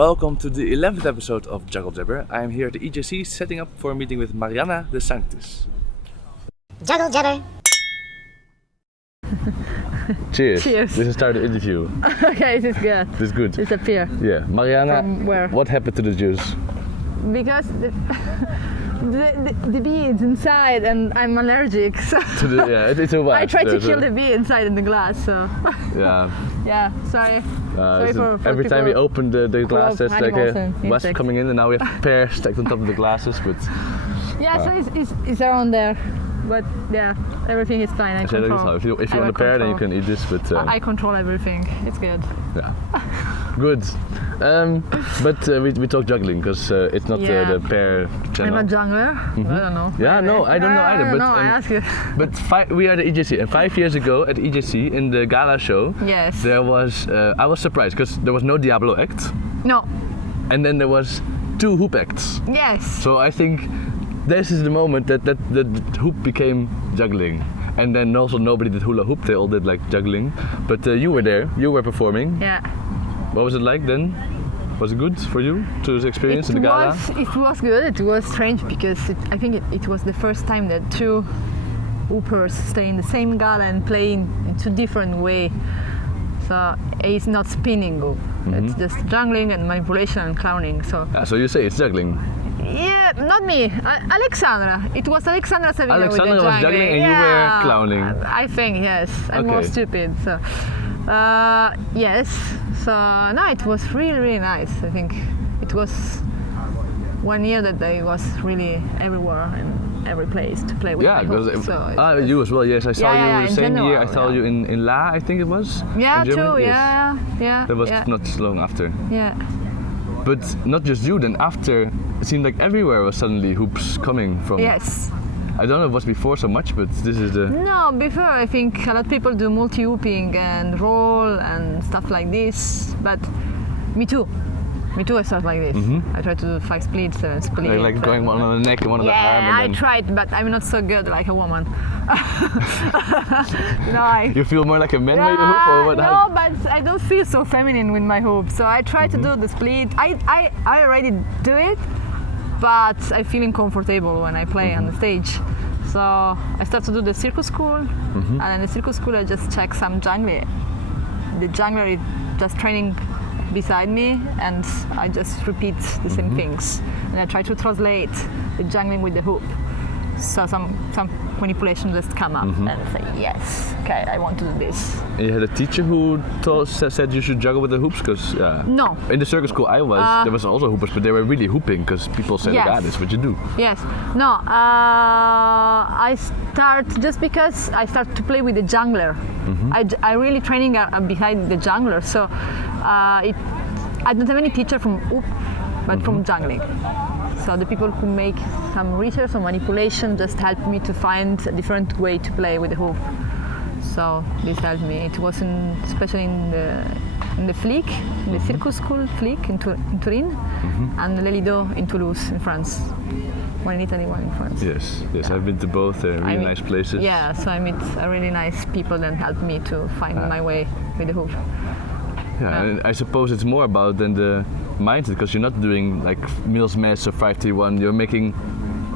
Welcome to the 11th episode of Juggle Jabber. I am here at the EJC setting up for a meeting with Marianna de Sanctis. Juggle Jabber. Cheers. Cheers. This is the start of the interview. Okay, this is good. This is good. Disappear. Yeah. Marianna, From where? what happened to the juice? Because the bee is inside and I'm allergic, so It's a I tried to kill the bee inside in the glass, so Yeah. yeah, sorry. Sorry for every time we open the glass, there's like a wasp insect. coming in, and now we have pears stacked on top of the glasses. But Yeah, so it's around there. But yeah, everything is fine. I control. If you want a pear, then you can eat this. But I control everything. It's good. Yeah, good. But we talk juggling because it's not the pear channel. I'm a juggler. I don't know. Yeah, no, I don't know either. I But don't know. I ask you. But we are at the EJC, and 5 years ago at the EJC in the gala show, Yes. there was I was surprised because there was no Diablo act, No. and then there was 2 hoop acts. Yes. So I think this is the moment that the hoop became juggling. And then also nobody did hula hoop, they all did like juggling. But you were there, you were performing. Yeah. What was it like then? Was it good for you to experience in the gala? It was good. It was strange because I think it was the first time that 2 hoopers stay in the same gala and play in 2 different way. So it's not spinning hoop. It's just juggling and manipulation and clowning. So So you say it's juggling. yeah, not me. Alexandra. It was Alexandra Savina Alexandra with the was juggling and you were clowning. I think yes. I'm more stupid. So yes. So no, it was really nice. I think it was 1 year that I was really everywhere and every place to play with. Yeah, my hoop. So you as well. Yes, I saw you the same year. I saw yeah. you in La, I think it was. Yeah, in Germany. true. Yes. Yeah. That was not so long after. Yeah. But not just you. Then after, it seemed like everywhere was suddenly hoops coming from. Yes. I don't know if it was before so much, but this is the. No, before I think a lot of people do multi-hooping and roll and stuff like this, but me too. I started like this. I tried to do 5 splits, 7 splits. Like going one on the neck and one on the arm. Yeah, I tried, but I'm not so good like a woman. No, You feel more like a man when you hoop, or what? No, but I don't feel so feminine with my hoop. So I try to do the split. I already do it, but I feel uncomfortable when I play on the stage. So I start to do the circus school, and in the circus school I just check some juggling. The juggler is just training beside me, and I just repeat the same things, and I try to translate the juggling with the hoop. So some manipulation just come up and say yes, okay, I want to do this. And you had a teacher who said you should juggle with the hoops, because No. in the circus school I was, there was also hoopers, but they were really hooping because people said, Yes. "Ah, this is what you do." Yes. No. I start just because I start to play with the juggler. I really training behind the juggler. So I don't have any teacher from hoop, but from juggling. So the people who make some research on manipulation just helped me to find a different way to play with the hoop. So this helped me. It was especially in the Flic, in the circus school Flic in Turin, and Le Lido in Toulouse in France. One in Italy, one in France. Yes, I've been to both really nice places. Yeah, so I meet really nice people that helped me to find my way with the hoop. Yeah, and I suppose it's more about than the mindset, because you're not doing like Mills Mass or 5-3-1. You're making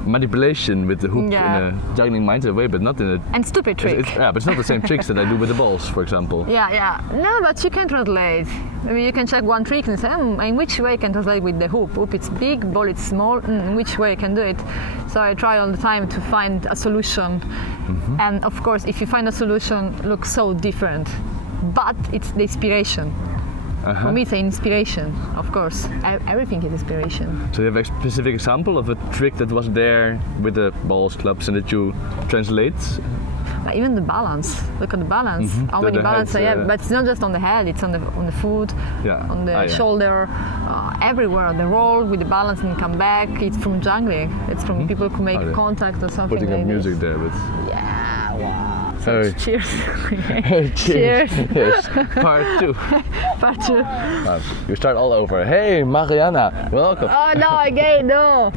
manipulation with the hoop in a juggling mindset way, but not in a. And stupid trick. But it's not the same tricks that I do with the balls, for example. Yeah. No, but you can translate. I mean, you can check one trick and say, in which way I can translate with the hoop? Hoop, it's big, ball, it's small. In which way I can do it? So I try all the time to find a solution. And of course, if you find a solution, it looks so different. But it's the inspiration. For me, it's an inspiration, of course. Everything is inspiration. So you have a specific example of a trick that was there with the balls, clubs, and that you translate? Even the balance. Look at the balance. How many balance I have? But it's not just on the head. It's on the foot, on the shoulder, everywhere. The roll with the balance and come back. It's from juggling. It's from people who make contact or something. Putting up music there, but. Yeah. Wow. So cheers. Cheers. Yes. Part 2. Part 2. You start all over. Hey, Marianna, welcome. Oh no, again, no.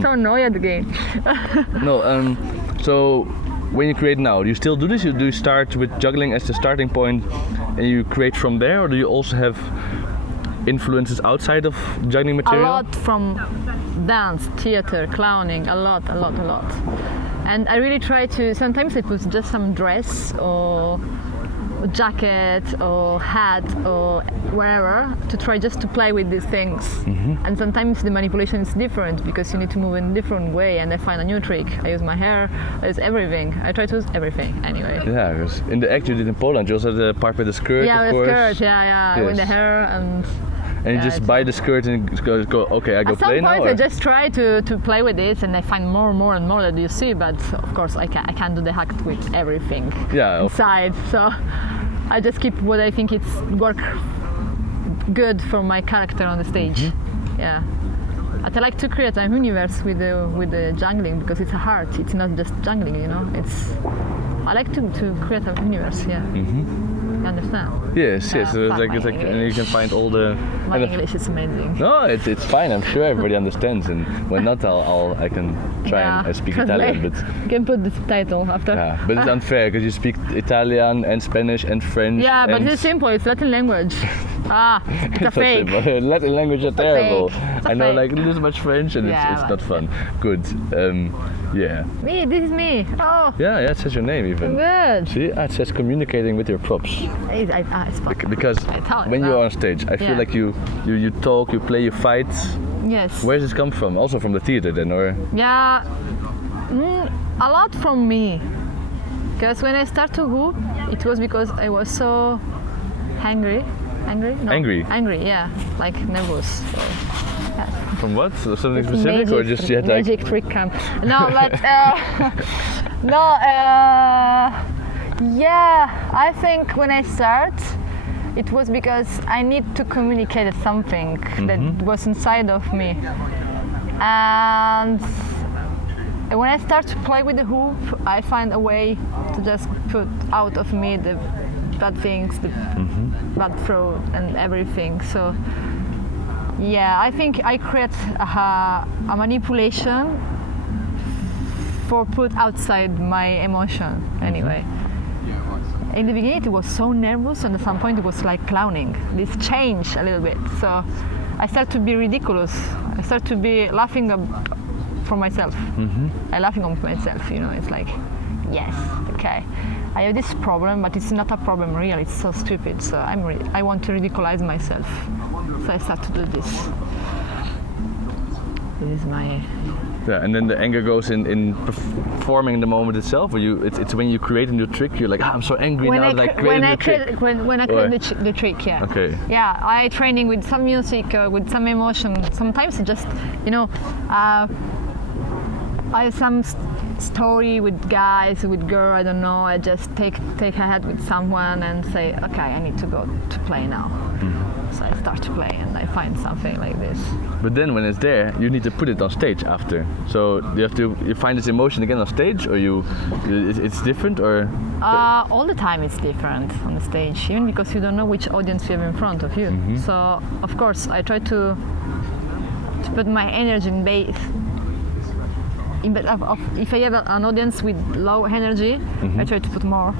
So annoyed again. No, so when you create now, do you still do this? Do you start with juggling as the starting point and you create from there, or do you also have influences outside of juggling A material? lot from dance, theater, clowning, a lot. And I really try to, sometimes I put just some dress or jacket or hat or wherever to try just to play with these things. And sometimes the manipulation is different because you need to move in a different way, and I find a new trick. I use my hair, I use everything. I try to use everything anyway. Yeah, because in the act you did in Poland, you also had the part with the skirt, Yeah, of with course. skirt, yeah, with the Yes. hair and And you yeah, just it's- buy the skirt and go okay, I go At play some now? point, or? I just try to play with this, and I find more and more that you see. But of course, I can't do the hack with everything Yeah, inside. So I just keep what I think it's work good for my character on the stage. Yeah. But I like to create a universe with the juggling because it's a heart. It's not just juggling, you know. I like to create a universe. Yeah. You understand? Yes, Yeah, so fuck it's my like and you can English. find all the My and the- English is amazing. No, it's fine. I'm sure everybody understands, and when not, I can try and I speak Italian, but you can put the title after. yeah, but it's unfair because you speak Italian and Spanish and French. Yeah, but and it's simple. It's Latin language. It's a not fake. simple. Latin language are terrible. fake. It's a I know fake. like this much French, and Yeah, it's but- not fun. Good. Yeah. Me, this is me. Oh, Yeah. It says your name even. good. See, it says communicating with your props. It's fun. Because I tell you when you're now. on stage, I feel Yeah. like you talk, you play, you fight. Yes. Where does this come from? Also from the theater then, or? Yeah, a lot from me. Because when I start to hoop, it was because I was so angry. Angry? No. Angry? Angry, yeah. Like nervous. From what? Something It's specific, or just you had like? magic trick camp. No, but no. Yeah, I think when I start, it was because I need to communicate something that was inside of me, and when I start to play with the hoop, I find a way to just put out of me the bad things, the bad throat, and everything. So. Yeah, I think I create a manipulation for put outside my emotion anyway. In the beginning it was so nervous, and at some point it was like clowning. This changed a little bit. So I start to be ridiculous. I start to be laughing for myself. I laughing on myself, you know, it's like, yes, okay. I have this problem, but it's not a problem really, it's so stupid. So I want to ridiculize myself. So I start to do this. This is my... Yeah, and then the anger goes in performing the moment itself, or it's when you create a new trick, you're like, I'm so angry now that I created a new trick. When I create the trick, yeah. Okay. Yeah, I training with some music, with some emotion. Sometimes it just, you know, I have some story with guys, with girl, I don't know. I just take a head with someone and say, okay, I need to go to play now. So I start to play and I find something like this. But then when it's there, you need to put it on stage after. So you find this emotion again on stage, or it's different, or? All the time it's different on the stage, even because you don't know which audience you have in front of you. So of course I try to put my energy in base. If I have an audience with low energy, I try to put more.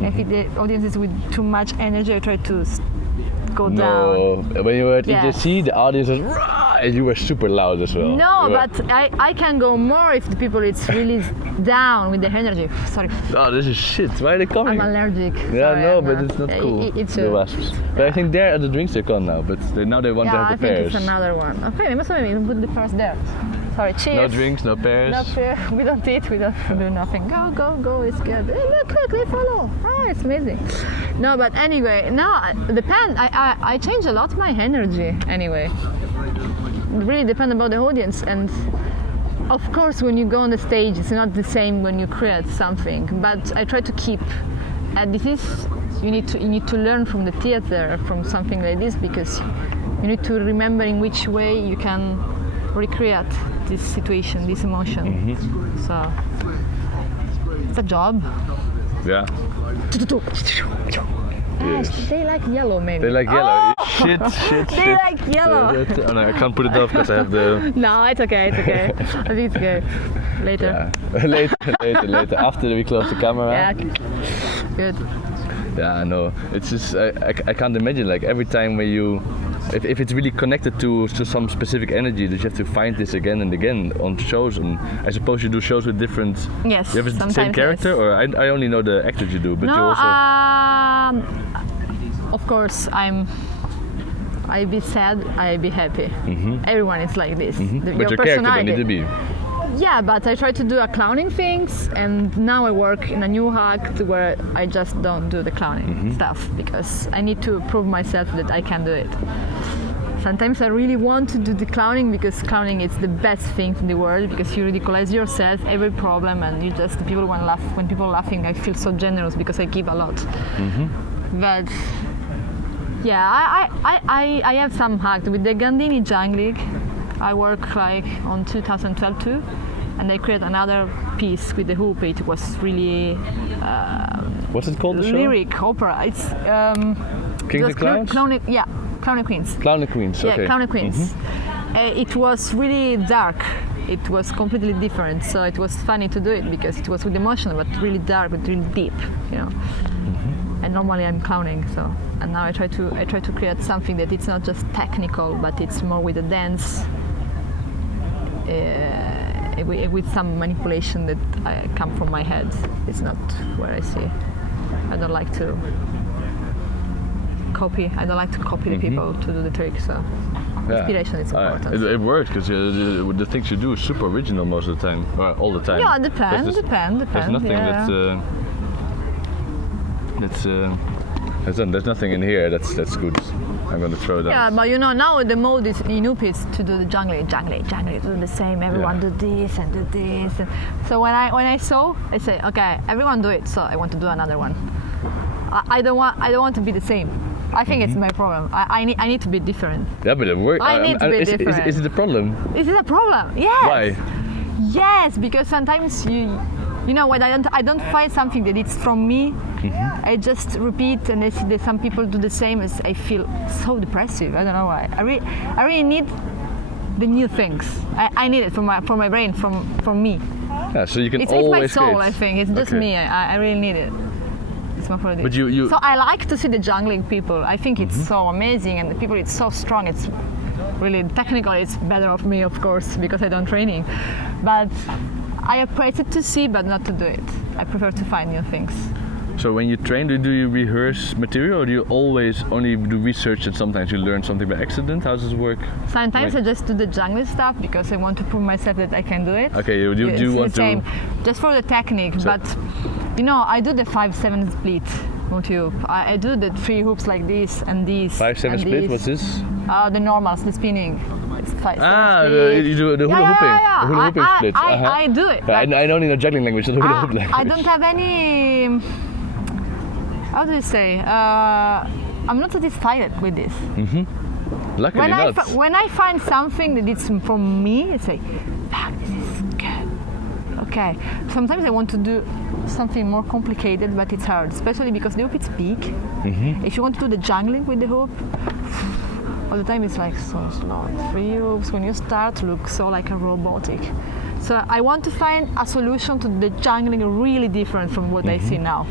If the audience is with too much energy, I try to go down. No, when you were at Yes. EJC, the audience was "Rah!" and you were super loud as well. No, You were- but I can go more if the people it's really down with the energy. Sorry, Oh, this is shit. Why are they coming? I'm allergic. Yeah, Sorry, no, I'm, but it's not cool. It's the wasps. But I think there the drinks are gone now, but now they want to yeah, have I the think pairs. it's another one. Okay, maybe we put the pairs there. Sorry, cheers. No drinks, no pairs. No pair. We don't eat. We don't do nothing. Go. It's good. Hey, look, they follow. Ah, it's amazing. No, but anyway, no, depend. I change a lot my energy anyway. It really depends about the audience, and of course when you go on the stage it's not the same when you create something, but I try to keep, and this is you need to learn from the theater, from something like this, because you need to remember in which way you can recreate this situation, this emotion. So it's a job. Yeah. Yes. They like yellow, maybe. They like yellow. Shit. They like yellow. Oh, no, I can't put it off because I have the. No, it's okay. I think it's okay. Later. Yeah. later. After we close the camera. Yeah. Good. Yeah, no. It's just I can't imagine like every time when you if it's really connected to some specific energy, that you have to find this again and again on shows. And I suppose you do shows with different. Yes. You have the same character, yes. or I only know the actors you do, but no, you also. Of course, I be sad, I be happy. Everyone is like this. But your character don't need to be. Yeah, but I try to do a clowning things, and now I work in a new act where I just don't do the clowning stuff because I need to prove myself that I can do it. Sometimes I really want to do the clowning because clowning is the best thing in the world because you ridiculous yourself, every problem, and you just people want to laugh. When people are laughing, I feel so generous because I give a lot. But yeah, I have some act with the Gandini Juggling. I work like on 2012 too, and I create another piece with the hoop. It was really what's it called? The show? Lyric opera. It's Kings and Clowns? Clowning Queens. Clowning Queens. Okay. Yeah, Clowning Queens. It was really dark. It was completely different. So it was funny to do it because it was with emotion, but really dark, but really deep. You know. And normally I'm clowning, so and now I try to create something that it's not just technical, but it's more with a dance, with some manipulation that come from my head. It's not where I see. I don't like to copy. I don't like to copy the people to do the trick. So inspiration is important. It works because the things you do is super original most of the time, or all the time. Yeah, depends. There's nothing there's nothing in here that's good. I'm gonna throw that. Yeah, but you know now the mode is in UP is to do the juggling, do the same. Everyone do this and do this. And so when I saw, I say, okay, everyone do it. So I want to do another one. I don't want to be the same. I think it's my problem. I need to be different. Yeah, but it works. I need to be different. Is it a problem? Is it a problem? Yes. Why? Yes, because sometimes you know when I don't find something that it's from me, I just repeat, and some people do the same. As I feel so depressive. I don't know why. I really need the new things. I need it from my brain, from me. Yeah, so you can it's always my soul. create. I think it's just me. I really need it. It's my product. But you. So I like to see the juggling people. I think it's so amazing, and the people it's so strong. It's really technical. It's better of me, of course, because I don't training. But I appreciate it to see, but not to do it. I prefer to find new things. So when you train, do you rehearse material, or do you always only do research and sometimes you learn something by accident? How does this work? Sometimes I just do the juggling stuff because I want to prove myself that I can do it. Okay, you do want the same, to... just for the technique, but you know, I do the 5-7 split multi-hoop. I do the 3 hoops like this and this. 5-7 split, what's this? The normals, the spinning. It's 5-7 you do the hula hooping. Yeah. The hula hooping split. I do it. I don't know juggling language, the hula hoop language. I don't have any... How do you say? I'm not satisfied with this. Luckily not. When I find something that it's from me, I say, fuck, this is good. Okay. Sometimes I want to do something more complicated, but it's hard, especially because the hoop is big. If you want to do the juggling with the hoop, all the time it's like so slow. 3 hoops, when you start, look so like a robotic. So I want to find a solution to the juggling really different from what I see now.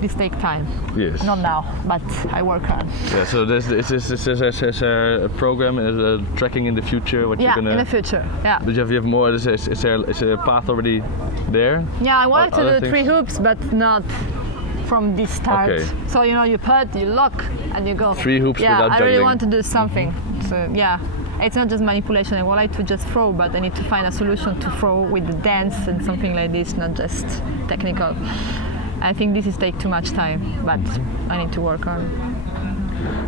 This takes time. Yes. Not now, but I work hard. Yeah. So there's a program, tracking in the future. What you're gonna. In the future. Yeah. But you have more. Is there a path already there? Yeah, I want to do 3 hoops, but not from this start. Okay. So you know, you put, you lock, and you go. 3 hoops without juggling. Yeah, I really want to do something. So yeah. It's not just manipulation. I would like to just throw, but I need to find a solution to throw with the dance and something like this, not just technical. I think this is take too much time, but I need to work on.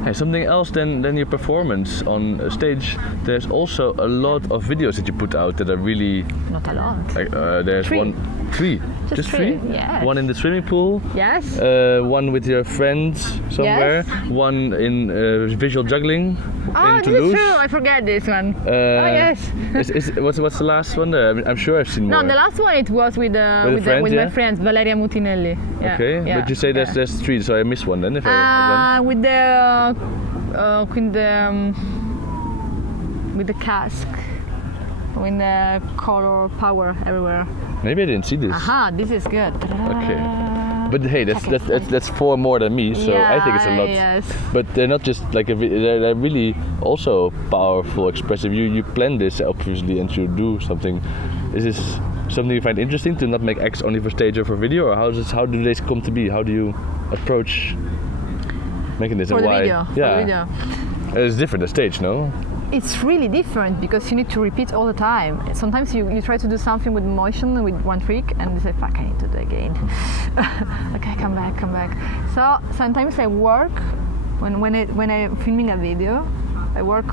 Hey, something else than your performance on stage. There's also a lot of videos that you put out that are really. Not a lot. Like, there's 3. Just 3? Yes. One in the swimming pool. Yes. One with your friends somewhere. Yes. One in visual juggling in This Toulouse. is true. I forget this one. Yes. What's the last one? I'm sure I've seen more. No, the last one it was with my friends, Valeria Mutinelli. Yeah. Okay, Yeah. but you say there's 3, so I missed one then. If with the cask, with the color power everywhere. Maybe I didn't see this. This is good. Okay. But hey, that's 4 more than me, so I think it's a lot. Yes. But they're not just like they're really also powerful, expressive. You plan this obviously, and you do something. Is this something you find interesting to not make acts only for stage or for video, or how do they come to be? How do you approach making this? For and the why? video. Yeah, For the video. It's different the stage, no? It's really different because you need to repeat all the time. Sometimes you try to do something with motion, with one trick, and you say, fuck, I need to do it again. Okay, come back. So sometimes I work, when I'm filming a video, I work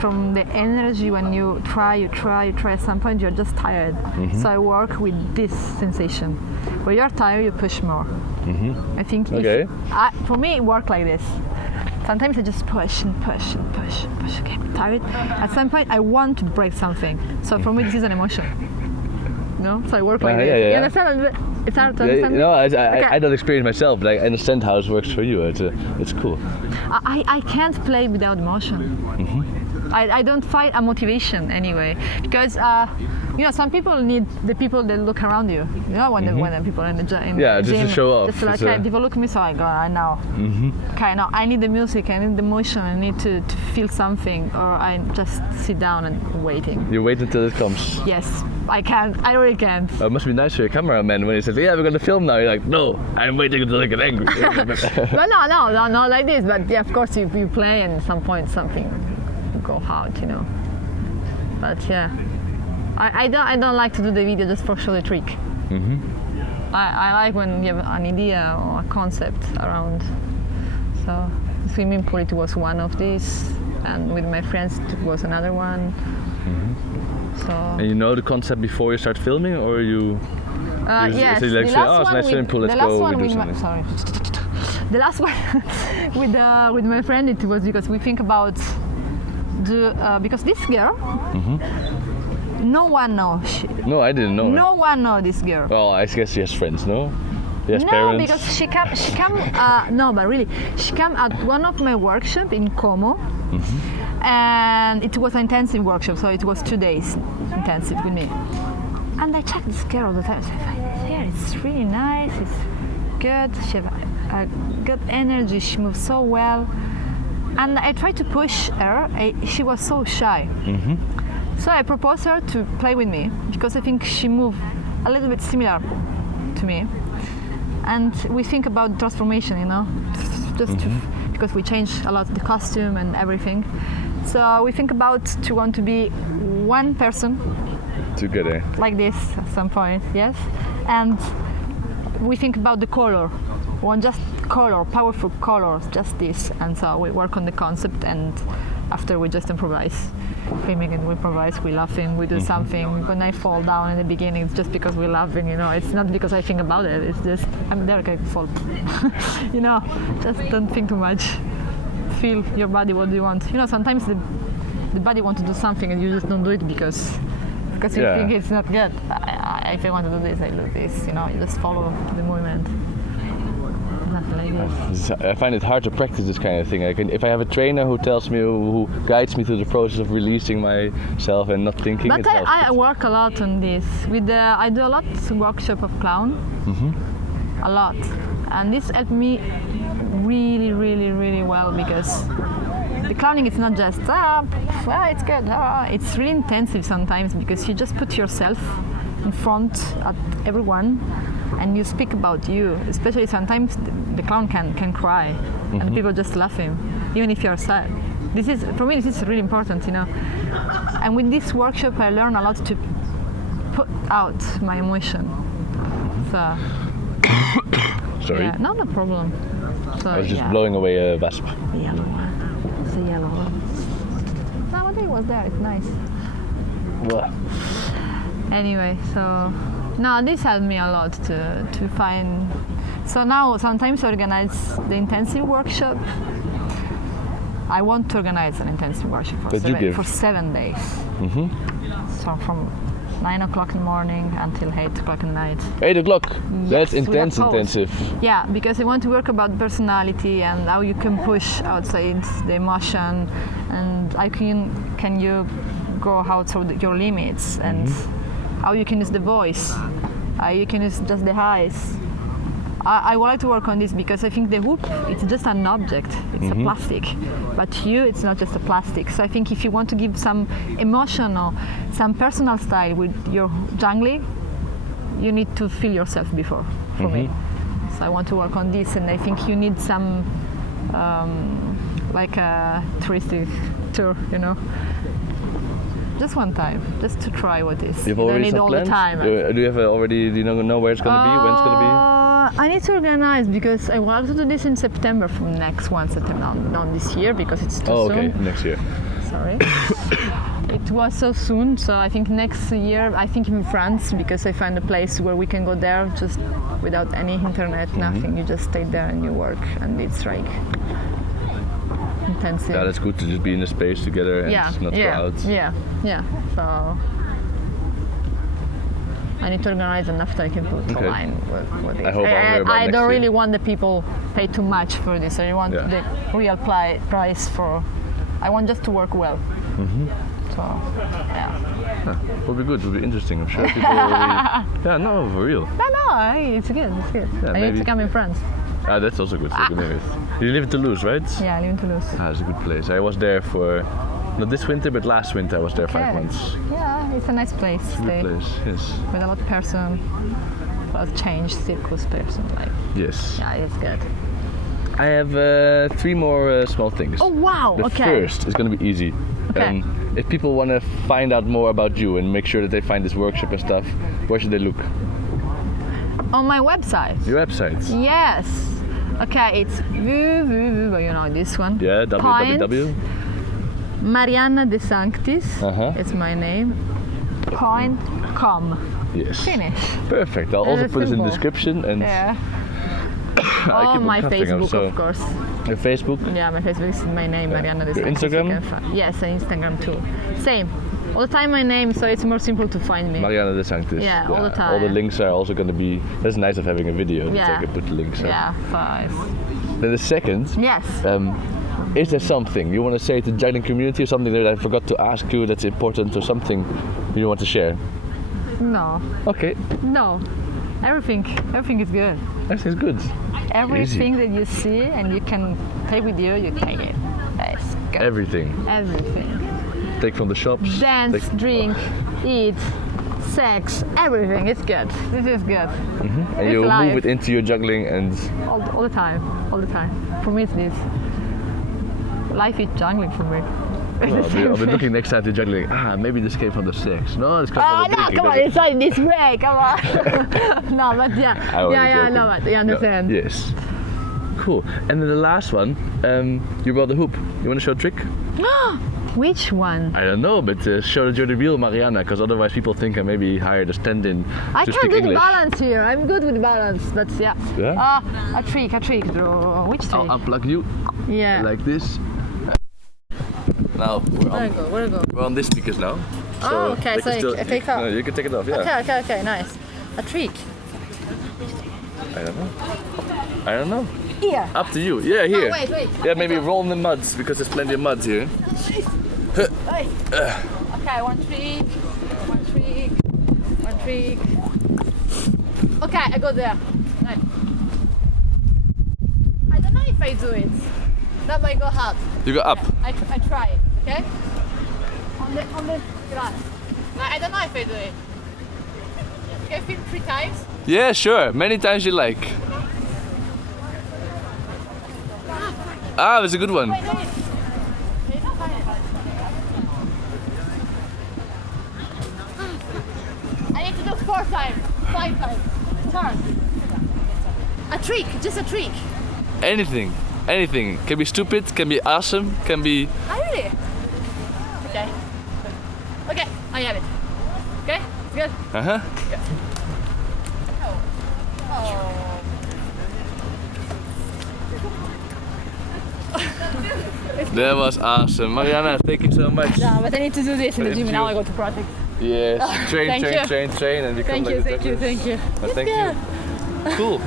from the energy. When you try, at some point you're just tired. So I work with this sensation. When you're tired, you push more. I think for me it worked like this. Sometimes I just push. Okay, I'm tired. At some point I want to break something. So for me this is an emotion. No? So I work like this. Yeah. You understand? It's hard to understand. No, I don't experience myself, but I understand how it works for you. It's cool. I can't play without emotion. I don't find a motivation anyway, because some people need the people that look around you. You know, when the people in the gym, just to show off. Just like, okay, people look at me, so I go, I know. Okay, now I need the music, I need the motion, I need to feel something, or I just sit down and waiting. You wait until it comes. Yes, I can't. I really can't. It must be nice for your cameraman when he says, "Yeah, we're gonna film now." You're like, "No, I'm waiting until I get angry." Well, no, not like this. But yeah, of course, you play, and at some point something go out, you know. But yeah, I don't like to do the video just for show the trick. I like when you have an idea or a concept around. So swimming pool, it was one of these, and with my friends it was another one. So. And you know the concept before you start filming, or you? Yes. So you like the say, last "Oh, it's a nice swimming pool. Let's go. We do something." Sorry. The last one with my friend, it was because we think about because this girl, no one knows. No, I didn't know. No one knows this girl. Well, I guess she has friends, no? She has no, parents. because she come. No, but really, she came at one of my workshops in Como, and it was an intensive workshop, so it was 2 days intensive with me. And I checked this girl all the time. I said, "Yeah, it's really nice. It's good. She has a good energy. She moves so well." And I tried to push her. She was so shy. So I proposed her to play with me because I think she moved a little bit similar to me. And we think about transformation, you know, because we changed a lot the costume and everything. So we think about to want to be one person together like this at some point, yes. And we think about the color, just color, powerful colors, just this. And so we work on the concept, and after we just improvise. Filming and we improvise, we laughing, we do something. When I fall down in the beginning, it's just because we're laughing, you know. It's not because I think about it. It's just I'm there, okay, fall. You know, just don't think too much. Feel your body, what do you want. You know, sometimes the body wants to do something and you just don't do it because you think it's not good. If I want to do this, I do this. You know, you just follow the movement. Like this. I find it hard to practice this kind of thing. If I have a trainer who tells me, who guides me through the process of releasing myself and not thinking. But I work a lot on this. I do a lot of workshop of clown, a lot, and this helped me really, really, really well because the clowning is not just it's good. It's really intensive sometimes because you just put yourself in front of everyone. And you speak about you, especially sometimes the clown can cry, and people just laugh him, even if you're sad. For me, this is really important, you know. And with this workshop, I learned a lot to put out my emotion. So. Sorry. Yeah, not a problem. So, I was just blowing away a wasp. The yellow one. It's a yellow one. Nowadays was there. It's nice. Blah. Anyway, so. No, this helped me a lot to find. So now sometimes I organize the intensive workshop. I want to organize an intensive workshop for 7 days. So from 9 o'clock in the morning until 8 o'clock at night. 8 o'clock? Yes, that's intensive. Yeah, because I want to work about personality and how you can push outside the emotion and how can you go out of your limits and how you can use the voice You can use just the eyes. I would like to work on this because I think the hoop, it's just an object. It's a plastic. But it's not just a plastic. So I think if you want to give some emotional, some personal style with your juggling, you need to feel yourself before, for me. So I want to work on this, and I think you need some, like a touristic tour, you know? Just one time, just to try what is. You've already need all plans? the time. Do you have already? Do you know where it's gonna be? When it's gonna I need to organize because I want to do this in September from next one September, not this year because it's too soon. Oh, okay, next year. Sorry. It was so soon, so I think next year, I think in France, because I find a place where we can go there just without any internet, nothing. You just stay there and you work, and it's like intensive. Yeah, that's good to just be in a space together and not go out. Yeah. So I need to organize, and after I can put online what it is. I hope I'll hear about I next don't year. really want the people pay too much for this. I want the real price for. I want just to work well. So, yeah. Will be good. Will be interesting. I'm sure people will be. Yeah, no, for real. No, it's good. It's good. Yeah, I need to come in France. Ah, that's also good. So you live in Toulouse, right? Yeah, I live in Toulouse. Ah, it's a good place. I was there for not this winter, but last winter. I was there 5 months. Yeah, it's a nice place. Good place. Yes. With a lot of person, a lot of change, circus person. Like. Yes. Yeah, it's good. I have 3 more small things. Oh wow! The first is going to be easy. Okay. If people want to find out more about you and make sure that they find this workshop and stuff, where should they look? On my website. Your website? Yes. Okay, it's www, you know this one. Yeah, www. Marianna de Sanctis. It's my name. .com. Yes. Finish. Perfect. I'll also put this in the description and. Yeah. I keep my coughing, Facebook, of course. Your Facebook? Yeah, my Facebook is my name, Marianna de Sanctis. Instagram? Yes, and Instagram too. Same. All the time my name, so it's more simple to find me. Marianna de Sanctis. Yeah, all the time. All the links are also going to be. That's nice of having a video. Yeah. So I can put the links. Yeah, 5. Then the second. Yes. Is there something you want to say to the juggling community, or something that I forgot to ask you that's important, or something you want to share? No. Okay. No. Everything is good. Everything's good. Everything that you see and you can take with you, you take it. That's good. Everything. Take from the shops. Dance, drink, eat, sex, everything. It's good. This is good. And you move it into your juggling and. All the time. For me, it's this. Life is juggling for me. I'll be looking next time to juggling. Maybe this came from the sex. No, it's come from the drinking. Come on, it's not in this way. Come on. No, but I know it. You understand. Yes. Cool. And then the last one, you brought the hoop. You want to show a trick? Which one? I don't know, but show that you're the real Marianna, because otherwise people think I maybe hired a stand-in I to can't speak do English. the balance here. I'm good with balance. That's Yeah? a trick. Which trick? I'll unplug you. Yeah. Like this. Now we're on this speakers now. Okay. So I take off. No, you can take it off. Yeah. Okay. Nice. A trick. I don't know. Here. Up to you. Yeah, here. Oh, wait. Yeah, maybe roll in the muds because there's plenty of muds here. Okay, one trick. Okay, I go there. Nice. I don't know if I do it. That might go up. You go up. I try. Okay. On the grass. I don't know if I do it. Can I film 3 times? Yeah, sure. Many times you like. That's a good one. Wait. I need to do 4 times, 5 times. Turn. A trick, just a trick. Anything. Can be stupid, can be awesome, can be. Really? Okay, I have it. Okay, it's good. That was awesome. Marianna, thank you so much. Yeah, but I need to do this in the gym and now I go to practice. Yes, train, and become like a juggler. Thank you. Thank you. Cool.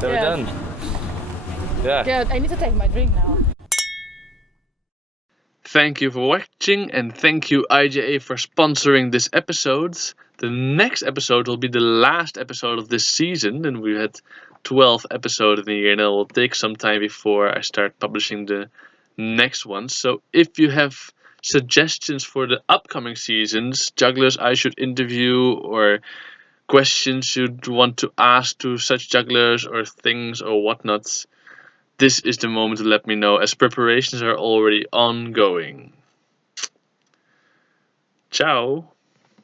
Then we're done. Yeah. Good, I need to take my drink now. Thank you for watching, and thank you IJA for sponsoring this episode. The next episode will be the last episode of this season, and we had 12 episodes in the year, and it will take some time before I start publishing the next one. So if you have suggestions for the upcoming seasons, jugglers I should interview, or questions you'd want to ask to such jugglers, or things or whatnot, this is the moment to let me know, as preparations are already ongoing. Ciao!